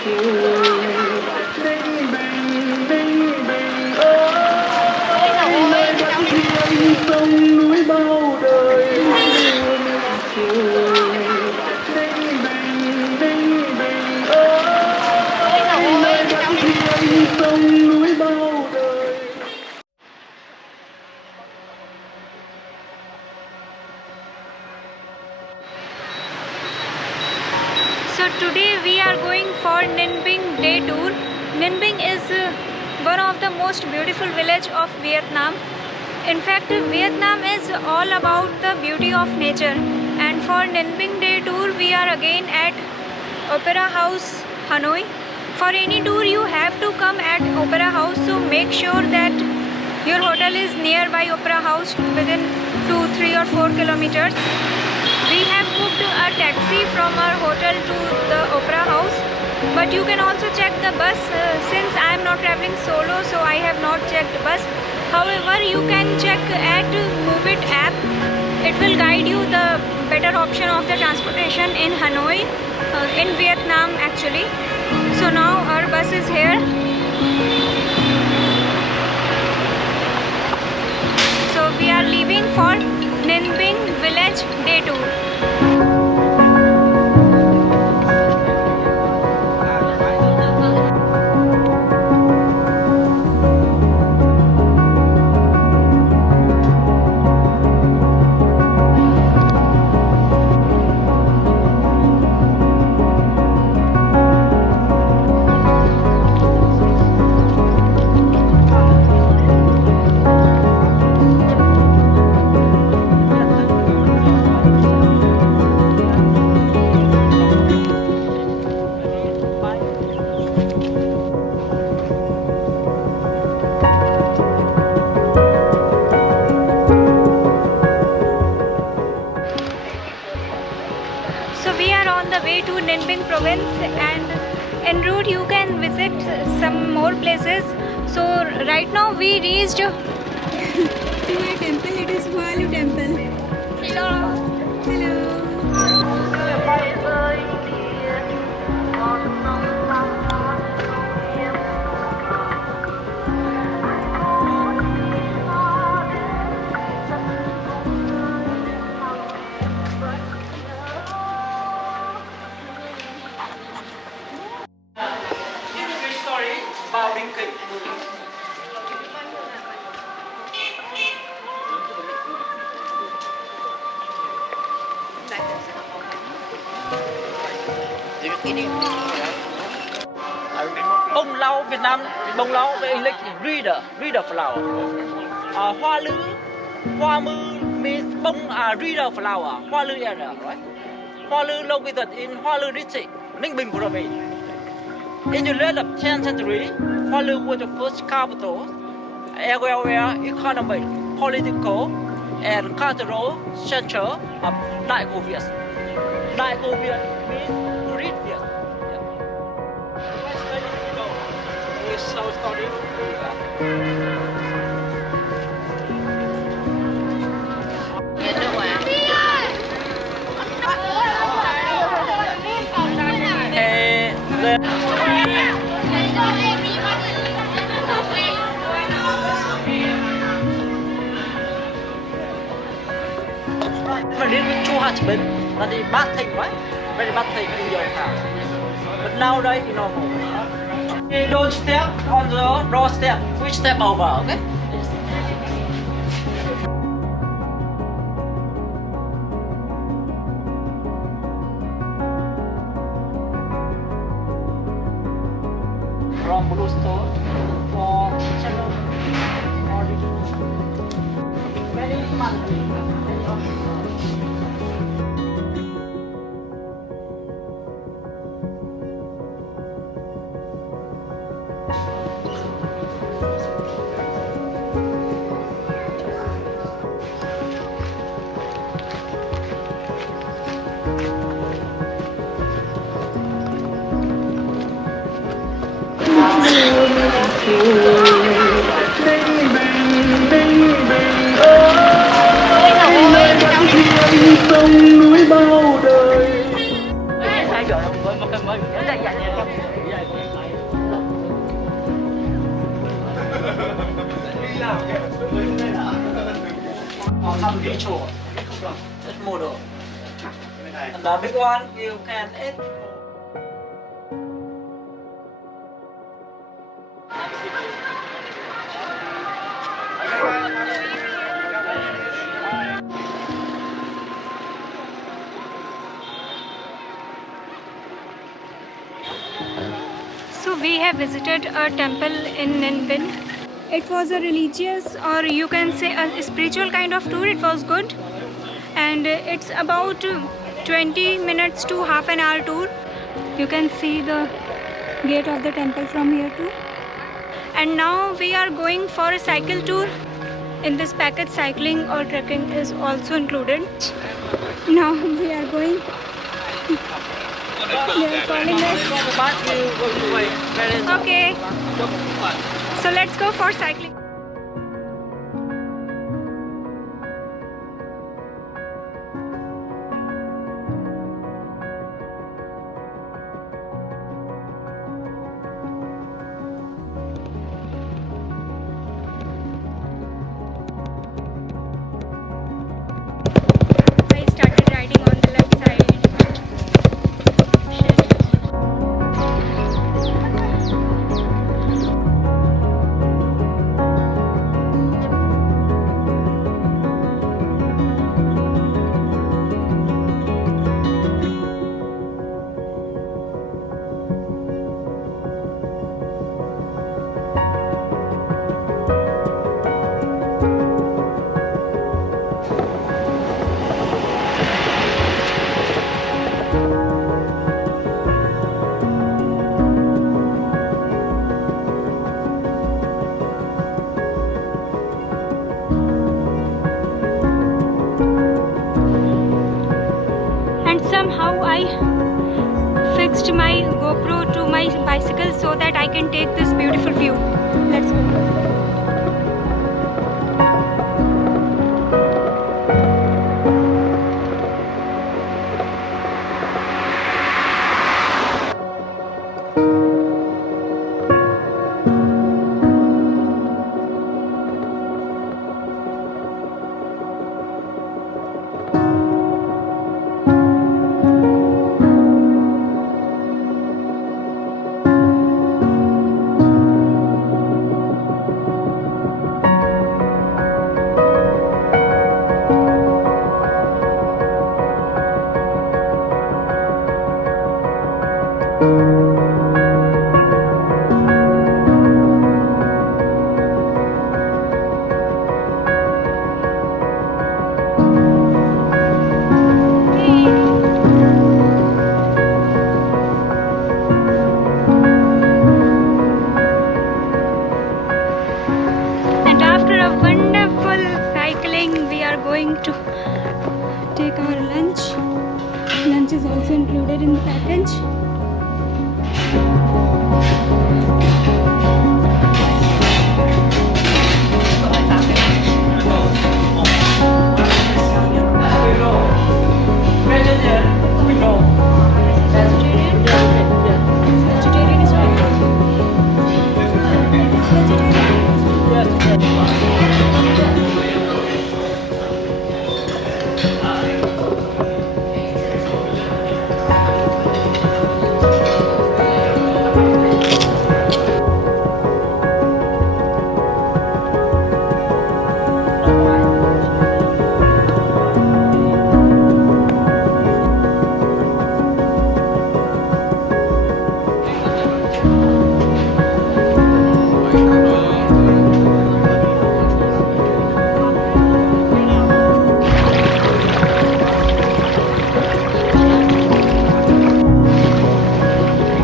So today we are going for Ninh Binh day tour. Ninh Binh is one of the most beautiful village of Vietnam. In fact, Vietnam is all about the beauty of nature. And for Ninh Binh day tour, we are again at Opera House, Hanoi. For any tour, you have to come at Opera House. So make sure that your hotel is nearby Opera House within 2, 3 or 4 kilometers. We have booked a taxi from our hotel to the Opera House, but you can also check the bus. Since I am not traveling solo, so I have not checked the bus. However, you can check at Move It app. It will guide you the better option of the transportation in Hanoi, in Vietnam actually. So now our bus is here. So we are leaving for Ninh Binh village day tour. Way to Ninh Binh province, and en route you can visit some more places. So right now we reached to a temple. It is Hualu temple. Hello. Hello. Bông lau Việt Nam, bông lau the English reader flower. Hoa lư, hoa mư means bông reader flower. Hoa lư area, right? Hoa lư located in Hoa Lư district, Ninh Binh province. In the late of 10th century, Hoa Lư was the first capital area, economic, political, and cultural center of Đại Cô Việt. Đại Cô Việt means Great Việt. So sorry. Mà đến với Chu Hà Bình là đi Bát Thịnh, right? Very bad thing in your house. But nowadays it's normal. Okay, don't step on the doorstep. We step over, okay? From blue stone for channel many monthly. Sai giờ với một cái Some ritual. That's model. And the big one you can eat. So we have visited a temple in Ninh Binh. It was a religious, or you can say a spiritual kind of tour. It was good, and it's about 20 minutes to half an hour tour. You can see the gate of the temple from here too. And now we are going for a cycle tour. In this package, cycling or trekking is also included. Now we are going. They are calling us. Okay. So let's go for cycling. I started riding on the left side. Shit. And somehow I fixed my GoPro to my bicycle so that I can take this beautiful view. Let's go. And after a wonderful cycling, we are going to take our lunch. Lunch is also included in the package. Vegetarian is fine.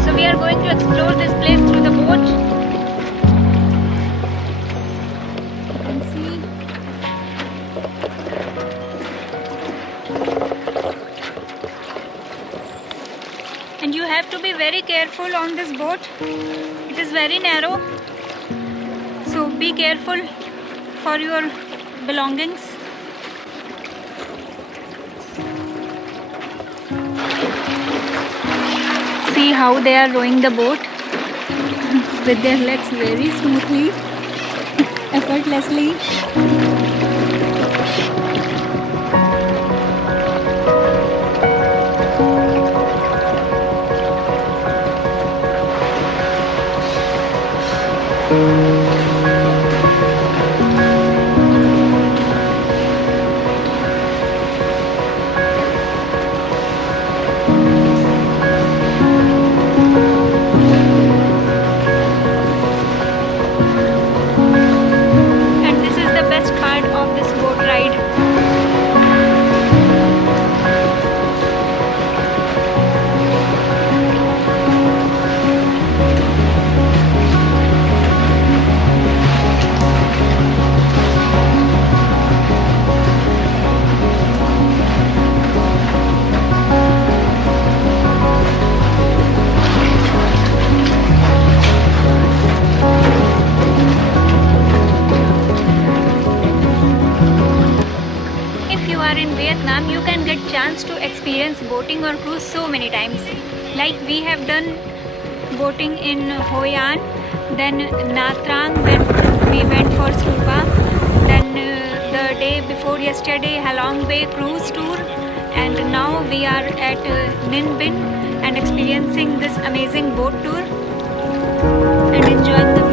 So we are going to explore this place through the boat. You can see. And you have to be very careful on this boat. It is very narrow. So be careful for your belongings. See see how they are rowing the boat with their legs very smoothly, effortlessly. And this is the best part of this boat ride. If you are in Vietnam, you can get chance to experience boating or cruise so many times. Like we have done boating in Hoi An, then Nha Trang when we went for scuba, then the day before yesterday Halong Bay cruise tour, and now we are at Ninh Binh and experiencing this amazing boat tour and enjoying the